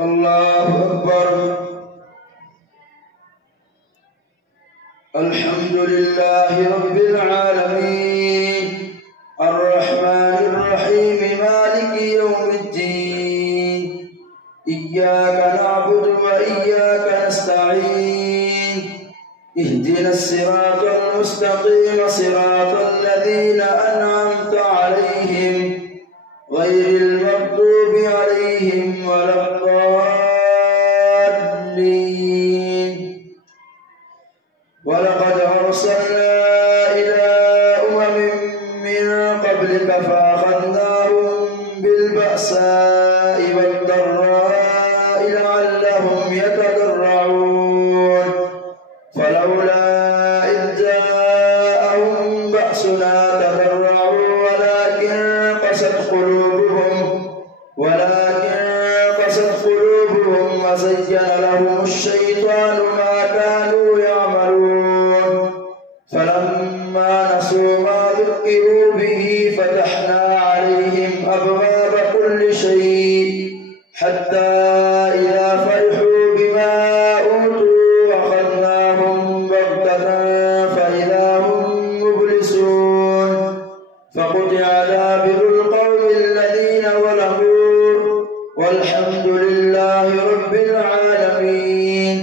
الله أكبر. الحمد لله رب العالمين الرحمن الرحيم مالك يوم الدين إياك نعبد وإياك نستعين اهدنا الصراط المستقيم صراط الذين أنعمت عليهم غير المغضوب عليهم ولا الضالين. ولقد أرسلنا إلى أمم من قبلك فأخذناهم بالبأساء والضراء لعلهم يتضرعون فلولا إذ جاءهم بأسنا تضرعوا ولكن قست قلوبهم وزين لهم الشيطان ما كانوا يعملون فلما نسوا ما ذكروا به فتحنا عليهم أبواب كل شيء حتى إذا فرحوا بما أوتوا أخذناهم بغتة فإذا هم مبلسون فقطع دابر القوم الذين ظلموا والحمد لله رب العالمين.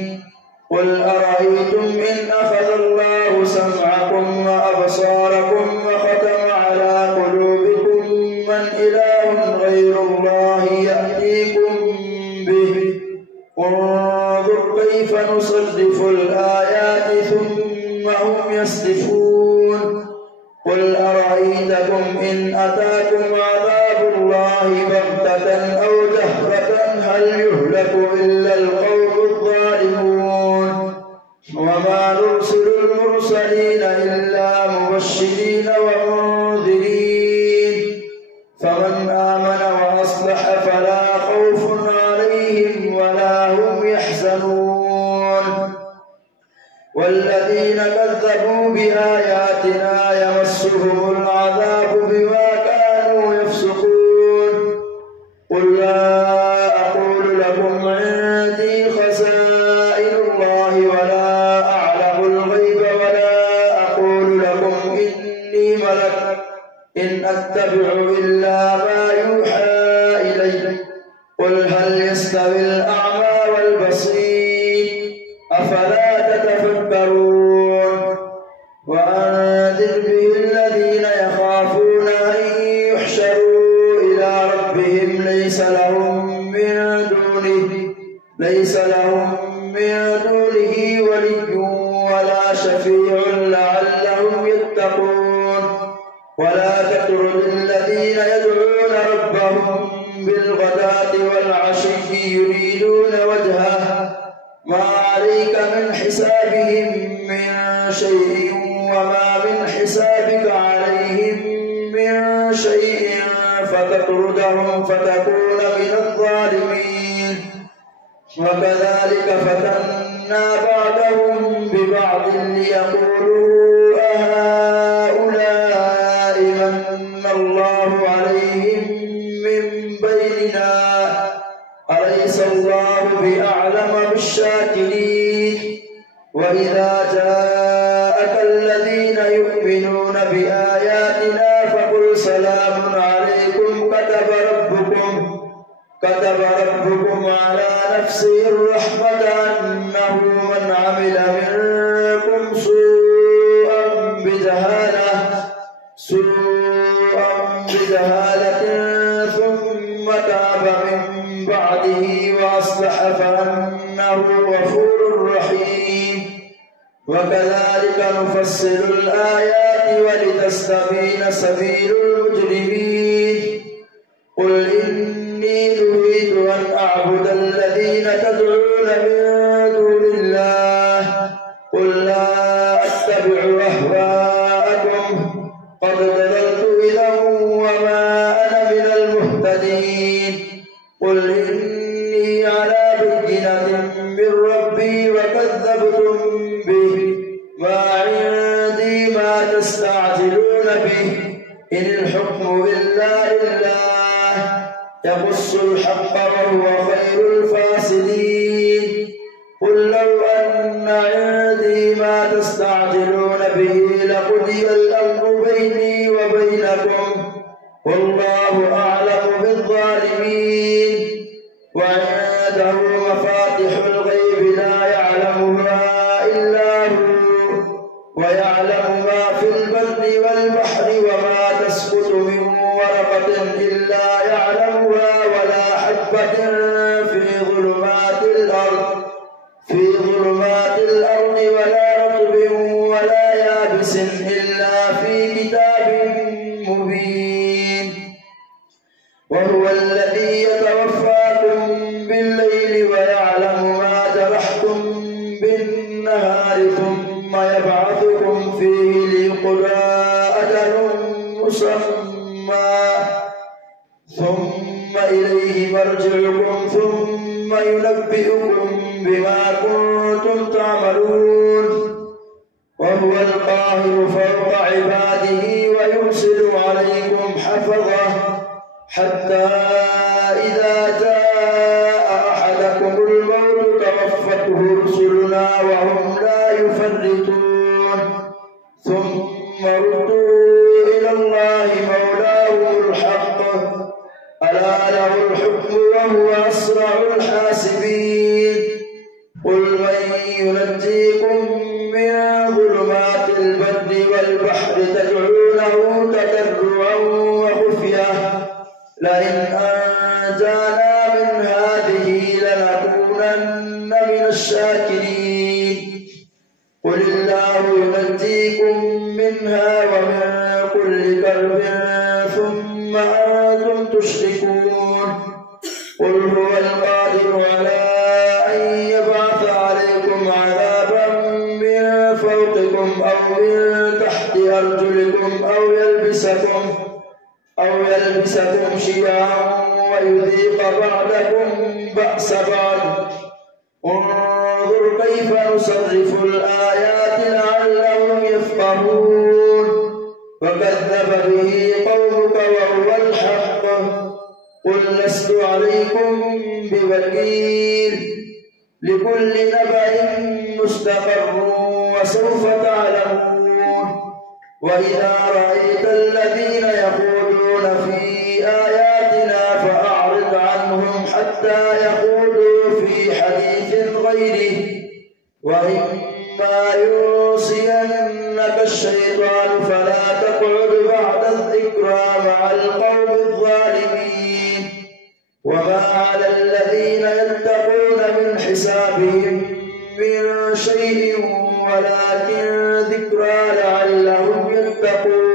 قل أرأيتم إن أخذ الله سمعكم وأبصاركم وختم على قلوبكم من إله غير الله يأتيكم به انظر كيف نصرف الآيات ثم هم يصدفون. قل أرأيتكم إن أتاكم عذاب الله بغتة أو جهرة هل يهلك إلا القوم الظالمون وما نرسل المرسلين إلا مبشرين ومنذرين فمن آمن وأصلح فلا خوف عليهم ولا هم يحزنون. والذين كذبوا بآياتنا يمسهم العذاب بما كانوا يفسقون. قل لا أقول لكم عندي خزائن الله ولا أعلم الغيب ولا أقول لكم إني ملك إن أتبع إلا ما يوحى إلي. قل هل يستوي الأعمى والبصير أفلا تتفكرون. وأنذر به الذين يخافون أن يحشروا إلى ربهم ليس لهم من دونه ولي ولا شفيع لعلهم يتقون. ولا تطرد الذين يدعون ربهم بالغداة والعشي يريدون وجهه ما عليك من حسابهم من شيء وما من حسابك عليهم من شيء فتطردهم فتكون من الظالمين. وكذلك فتنا بعضهم ببعض ليقولوا أهؤلاء من الله عليهم من بيننا أليس الله بأعلم بالشاكرين. وإذا جاءك الذين يؤمنون بآياتنا فقل سلام عليكم كتب ربكم على نفسه الرحمة أنه من عمل منكم سوءا بجهالة ثم تاب من بعده وأصلح فأنه غفور رحيم. وكذلك نفصل الآيات ولتستبين سبيل المجرمين. قل إني نهيت أن أعبد الذين تدعون من دون الله قل لا أتبع أهواءكم قد ضللت إذا وما أنا من المهتدين. قل إني على بينة من ربي وكذبتم به ما عندي ما تستعجلون به إن الحكم إلا لله يقص ويقص الحق وهو خير الفاصلين قل لو أن عندي ما تستعجلون به لقضي الأمر بيني وبينكم والله أعلم بالظالمين وعنده مفاتح الغيب لا يعلمها إلا هو ويعلم ما في البر والبحر وما تسقط من ورقة إلا يعلمها ولا حبة في ظلمات الأرض ولا رطب ولا يابس إلا في كتاب مبين وهو الذي يتوفاكم بالليل ويعلم ما جرحتم بالنهار ثم يبعثكم فيه ليقضى أجل مسمى ثم إليه مرجعكم ثم ينبئكم بما كنتم تعملون وهو القاهر فوق عباده ويرسل عليكم حفظه حتى إذا جاء أحدكم الموت توفته رسلنا وهم لا يفرطون ثم ردوا إلى الله مولاهم الحق ألا له الحكم وهو أسرع الحاسبين قل من ينجيكم من ظلمات البر والبحر تدعونه تضرعا وخفية لئن أنجانا من هذه لنكونن من الشاكرين قل الله ينجيكم منها ومن كل كرب ثم أنتم تشركون قل هو القادر على أن يبعث عليكم عذابا من فوقكم أو من تحت أرجلكم أو يلبسكم شيعا ويذيق بعضكم بأس بعض انظر كيف نصرف الآيات لعلهم يفقهون وكذب به قومك وهو الحق قل لست عليكم بوكيل لكل نبأ مستقر وسوف تعلمون وإذا رأيت الذين يخوضون في آياتنا فأعرض عنهم حتى يخوضوا في حديث غيره وإما ينسينك الشيطان فلا تقعد بعد الذكرى مع القوم الظالمين وما على الذين يتقون من حسابهم من شيء ولكن ذكرى لعلهم يتقون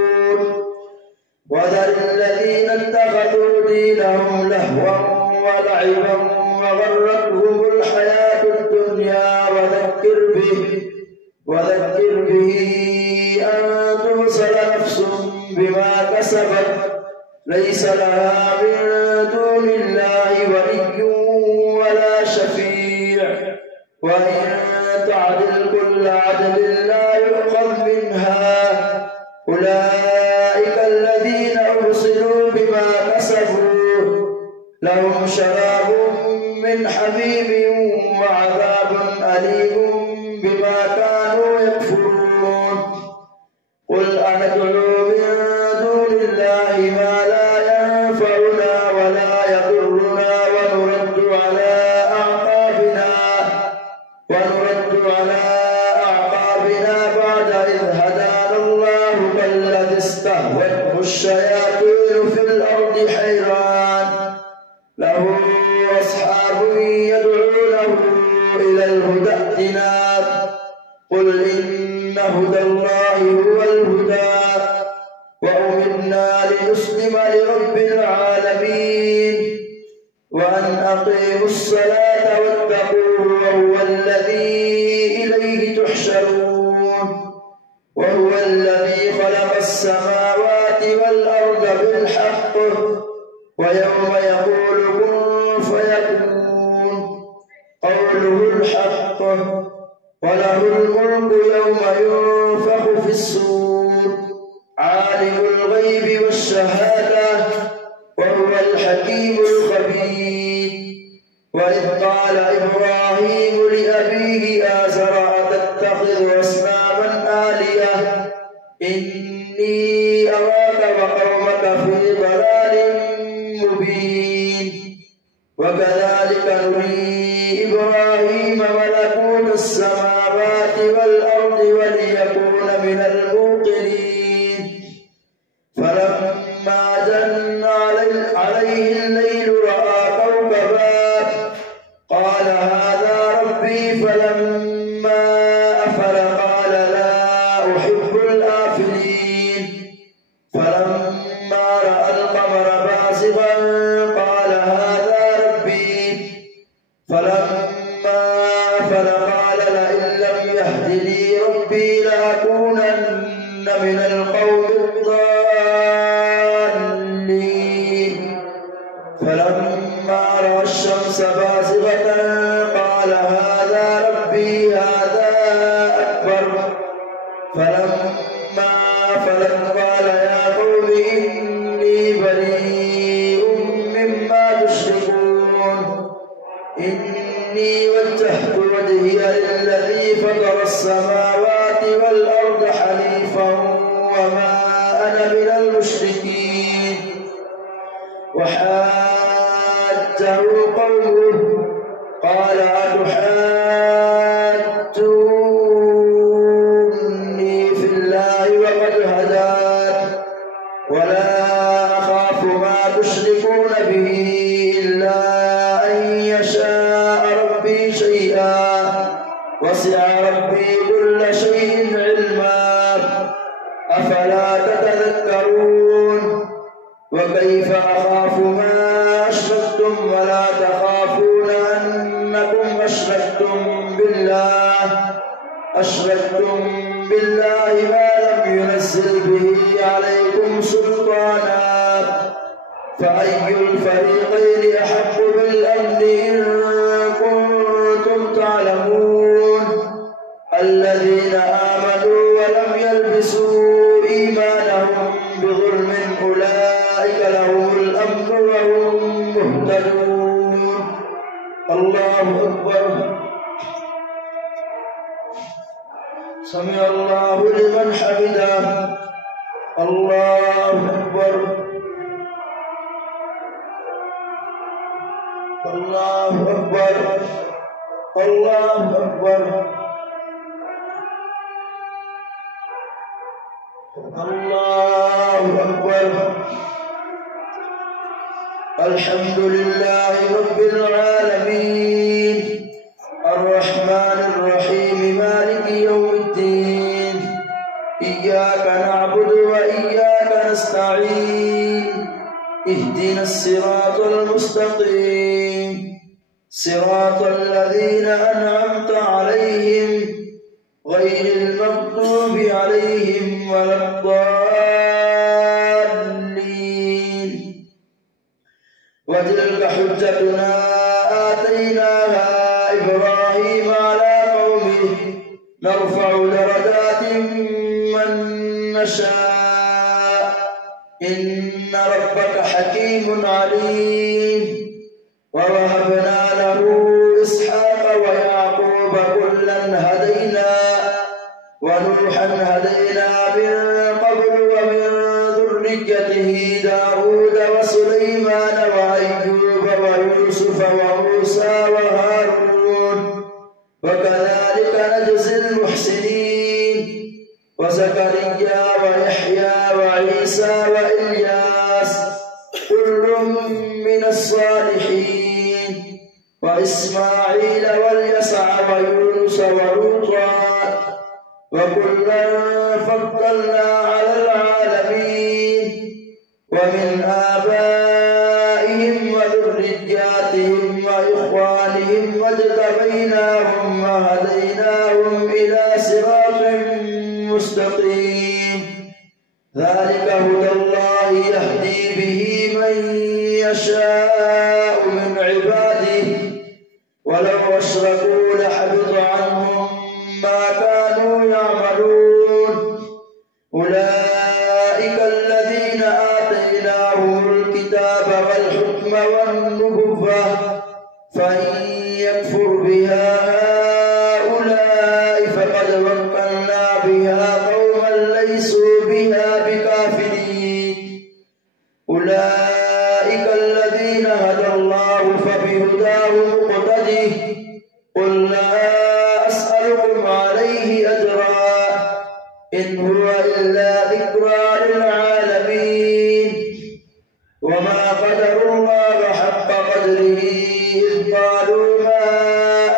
وذر الذين اتخذوا دينهم لهوا ولعبا وغرتهم الحياة الدنيا وذكر به أن تبصر نفس بما كسبت ليس لها من دون الله ولي ولا شفيع وإن تعدل كل عدل لا يؤخذ منها أولئك الذين أبصروا بما كسبوا لهم شراب من حميم وعذاب أليم بما كانوا يكفرون قل أندعو من دون الله ما لا ينفعنا ولا يضرنا ونرد على أعقابنا بعد إذ هدانا الله كالذي استهوته الشياطين في الأرض حيران له أصحاب يدعونه إلى الهدى ائتنا قل إن هدى الله هو الهدى وأمرنا لنسلم لرب العالمين وأن أقيموا الصلاة واتقوه وهو الذي إليه تحشرون وهو الذي خلق السماوات والأرض بالحق ويوم يقول كن فيكون قوله الحق وله الملك يوم ينفخ في الصور عالم الغيب والشهادة وهو الحكيم الخبير. وإذ قال إبراهيم لأبيه آزر أتتخذ أصناما آلهة إني أراك وقومك في ضلال مبين. وكذلك نري إبراهيم ملكوت السماوات والأرض وليكون من الموقنين. فلما جن عليه الليل رأى كوكبا قال هذا ربي فلما أفل قال لا أحب الآفلين. فلما رأى القمر بازغا قال هذا ربي فلما أفل قال لئن لم يهدني ربي لأكونن من القوم الضالين. فلما رأى الشمس بازغة قال هذا ربي هذا أكبر. فلما أفلت قال يا قوم إني بريء مما تشركون إني وجهت وجهي للذي فطر السماوات والأرض حنيفا وما أنا من المشركين. وحاجه قومه قال أتحاجوني في الله وقد هدان ولا أخاف ما تشركون به إلا أن يشاء ربي شيئا وسع ربي كل شيء علما أفلا تتذكرون. وكيف أخاف ما أشركتم ولا تخافون أنكم أشركتم بالله ما لم ينزل به عليكم سلطانا. فأي الفريقين أحق بالأمن إن كنتم تعلمون. الذين آمنوا ولم يلبسوا إيمانهم بظلم أولئك لهم الأمن وهم مهتدون. الله أكبر. سمع الله لمن حمده. الله أكبر. الله أكبر. الله أكبر. الله أكبر. الحمد لله رب العالمين الرحمن الرحيم مالك يوم الدين. إياك نعبد وإياك نستعين. اهدنا الصراط المستقيم صراط الذين أنعمت عليهم غير المغضوب عليهم ولا الضالين. وتلك حجتنا آتيناها إبراهيم على قومه نرفع درجات من نشاء إن ربك حكيم عليم. ووهبنا له إسحاق ويعقوب كلا هدينا ونوحا هدينا من قبل ومن ذريته داود وسليمان وأيوب ويوسف وموسى وهارون وكذلك نجزي المحسنين. وزكريا ويحيى وعيسى وإلياس كل من الصالحين وإسماعيل واليسع ويونس ولوطا وكلا فضلنا على العالمين. ومن آبائهم وذرياتهم وإخوانهم واجتبيناهم وهديناهم إلى صراط مستقيم. ذلك هدى الله يهدي به من يشاء من عباده ولو أشركوا لحبط عنهم ما كانوا يعملون. أولئك الذين آتيناهم الكتاب فإن يكفر بها هؤلاء فقد وكلنا بها قوما ليسوا بها بكافرين أولئك الذين هدى الله فبهداه مقتده قل لا أسألكم عليه أجرا إن هو إلا ذكرى للعالمين وما قدروا الله حق قدره إذ قالوا ما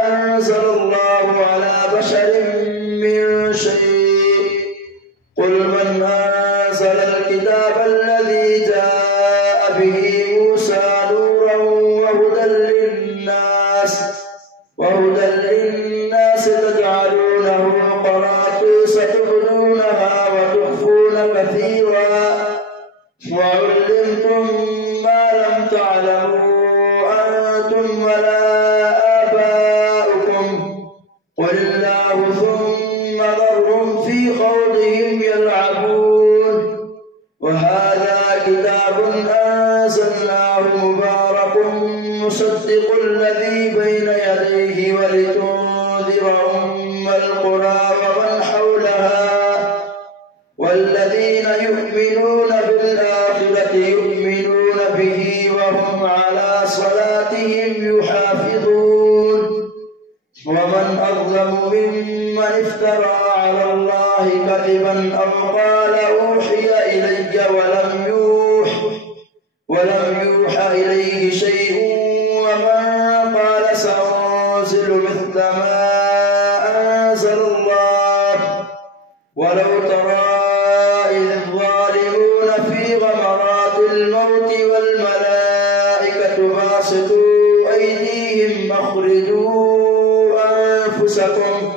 أنزل الله على بشر من شيء قل من أنزل الكتاب الذي جاء به موسى نورا وهدى للناس تجعلونه قراطيس تبدونها وتخفون كثيرا وعلمتم ما لم تعلموا أنتم ولا آباؤكم قل الله ثم ذرهم في خوضهم يلعبون وهذا كتاب أنزلناه مبارك مصدق الذي بين يديه ولتنذر أم القرى ومن حولها والذين يؤمنون بالآخرة يؤمنون به وهم على صلاتهم يحافظون ومن أظلم ممن افترى على الله كذبا أو قال أوحي إلي ولم يوحى إليه شيء ومن قال سأنزل مثل ما أنزل الله ولو ترى إذ الظالمون في غمرات الموت والملائكة باسطوا أيديهم أخرجوا أنفسكم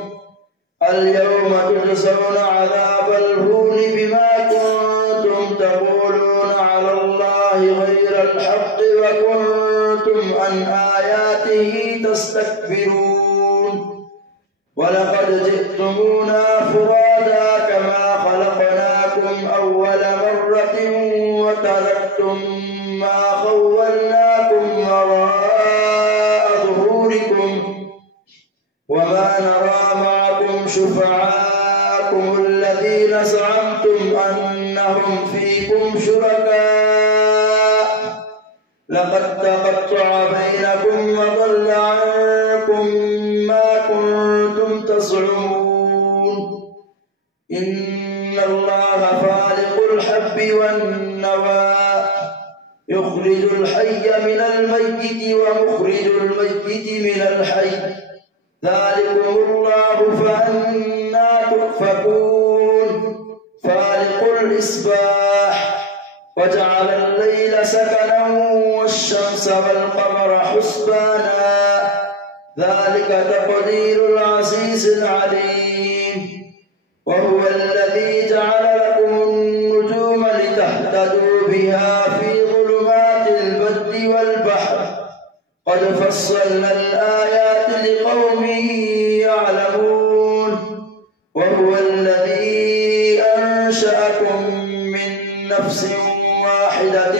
اليوم تجزون عذاب الهون بما كنتم تقولون على الله غير الحق وكنتم عن آياته تستكبرون ولقد جئتمونا فرادا كما خلقناكم أول مرة وتركتم ما خولناكم وراء ظهوركم وما نرى معكم شفعاءكم الذين زعمتم أنهم فيكم شركاء لقد تقطع بينكم وضل عنكم ما كنتم تزعمون إن الله فالق الحب والنوى يخرج الحي من الميت ومخرج الميت من الحي ذلكم الله فأنى تؤفكون فالق الإصباح وجعل الليل سكنا والشمس والقمر حسبانا ذلك تقدير العزيز العليم وهو الذي جعل لكم النجوم لتهتدوا بها في ظلمات البر والبحر قد فصلنا الآيات لقوم يعلمون وهو الذي أنشأكم من نفس واحدة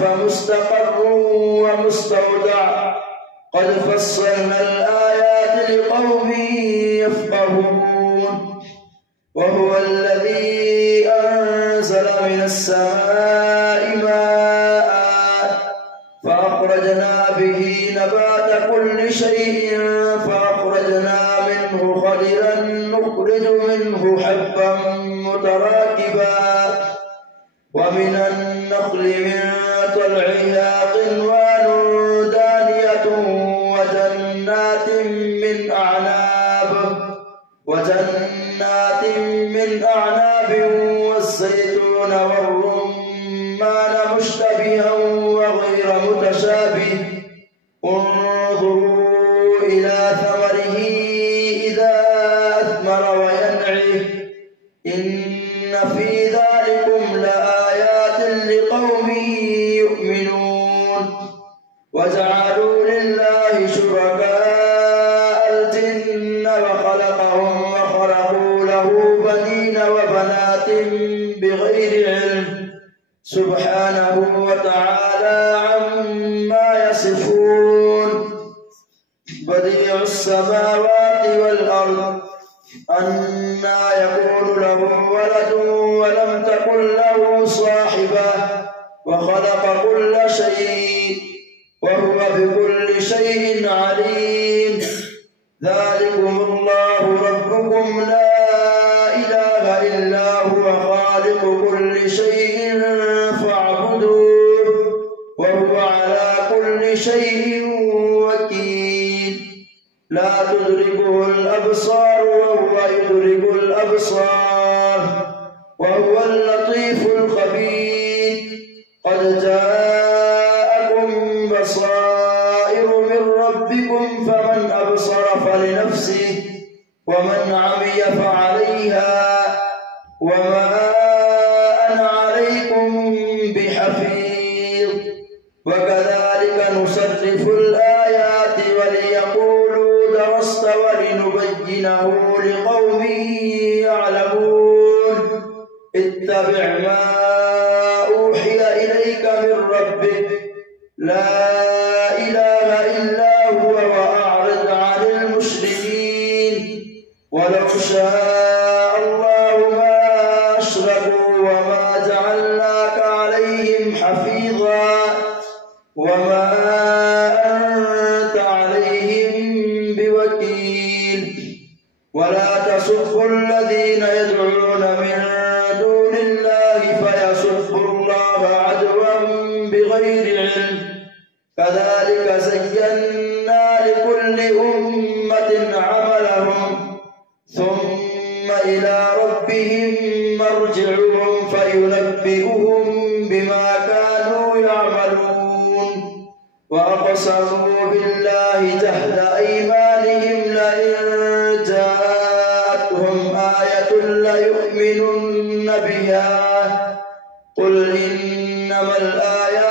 فمستقر ومستودع قد فصلنا الآيات لقوم يفقهون وهو الذي أنزل من السماء ماء فأخرجنا به نبات كل شيء فأخرجنا منه خضرا نخرج منه حبا متراكبا ومن النخل من طلعها قنوان دانية وجنات من أعناب والزيتون والرمان مشتبها وغير متشابه انظروا إلى ثمره إذا أثمر وينعه إن في ذلكم لآيات لقوم يؤمنون وجعلوا لله شركاء الجن وخلقهم وخرقوا له بنين وبنات بغير علم سبحانه وتعالى عما يصفون بديع السماوات والأرض أنى يكون له ولد ولم تكن له صاحبة وخلق كل شيء وهو بكل شيء عليم. ذلكم الله ربكم لا إله إلا هو خالق كل شيء فاعبدوه وهو على كل شيء وكيل. لا تدركه الأبصار وهو يدرك الأبصار وهو اللطيف الخبير. قد جاءكم بصائر من ربكم فمن أبصر فلنفسه ومن عمي فعليها وما أنا عليكم بحفيظ. وكذلك نصرف الآيات وليقولوا درست ولنبينه لقوم يعلمون. اتبع ما أوحي إليك من ربك لا إله إلا هو وأعرض عن المشركين. ولو شاء الله ما أشركوا وما جعلناك عليهم حفيظا وما أنت عليهم بوكيل. ولا تسبوا الذين يدعون من دون الله فيسبوا الله عدوا بغير علم. كذلك زينا لكل أمة عملهم ثم إلى ربهم مرجعهم فينبئهم بما كانوا يعملون. وأقسموا بالله جهد أيمانهم لئن جاءتهم آية ليؤمنن بها. قل إنما الآيات